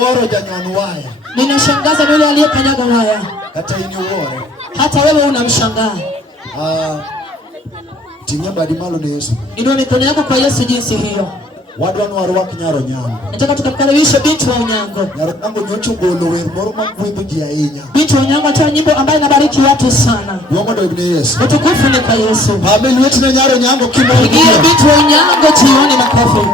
Uoro janyon waya. Ninashangaza yule aliyekanyaga waya. Hata ini uore. Hata wewe unamshangaa. Ting'e badi malo ni Yesu. Inua mikono yako kwa Yesu jinsi hiyo. Wadwa nwarwak nyaro nyango. Nataka tukamkaribishe binti wa Onyango. Nyaro nyango nyocho golo wer moro magwedho ji ahinya. Binti wa Onyango atoa nyimbo ambayo inabariki watu sana. Duomo dog ni Yesu. Utukufu ni kwa Yesu. Lweti na nyaro nyango kimoro. Pigia binti wa Onyango jioni makofi.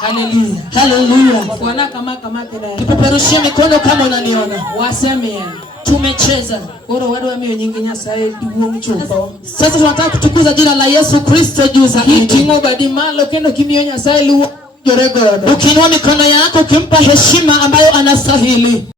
Haleluya. Haleluya. Wana kama kile. Tupeperushie mikono kama unaniona. Waseme tumecheza. Koro wadu wamio nyingi Nyasaye duong chupo. Sasa tunataka kutukuza jina la Yesu Kristo juu zaidi. Kitingo badi malo kendo kimio Nyasaye luo joregodo. Ukiinua mikono yako ukimpa heshima ambayo anastahili.